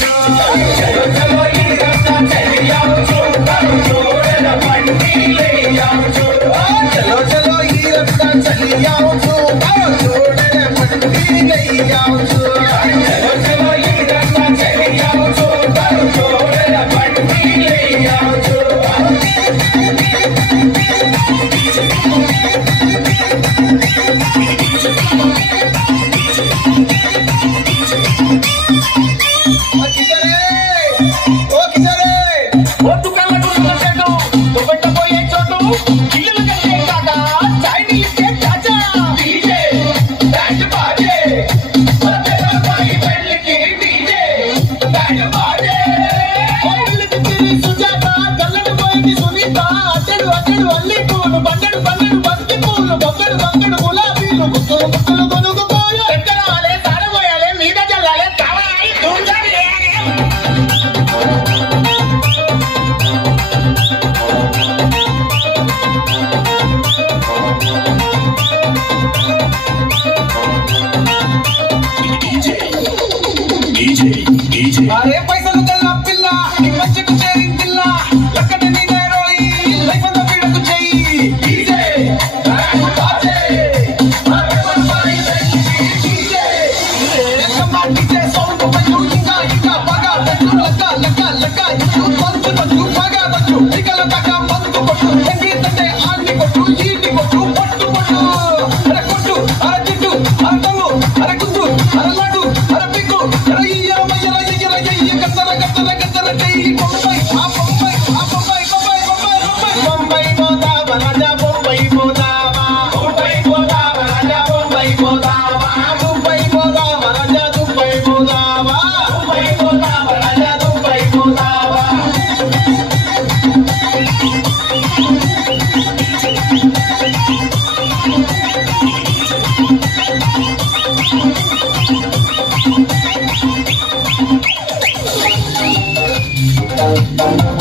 चलो चलो ये रास्ता चली आओ छोड़ ना पंडी ले आओ चलो चलो ये रास्ता चली आओ छोड़ ना पंडी ले आओ चलो चलो ये रास्ता चली आओ छोड़ ना पंडी ले आओ अरे पैसा गल्ला पिల్ల मंचకు చేరిందిల్ల లక్కన నీనేరోయి లైఫ్ అంతా పీడకు చెయ్యి డీజే బాజే మరవన్ పై డీజే కమ్మా డీజే సౌండ్ పంచు ఇంకా బాగా పంచు లక్క ఇటు పంచు బాగా పంచు ఇకల దాకా మందు కొట్టు సంగీతంటే ఆన్ని కొట్టు ఈని కొట్టు పట్టు అరే కొట్టు అరే జిట్టు అరే తల్లు అరే గుద్దు అరే లడ్డు అరే పిక్కు అరే Bye.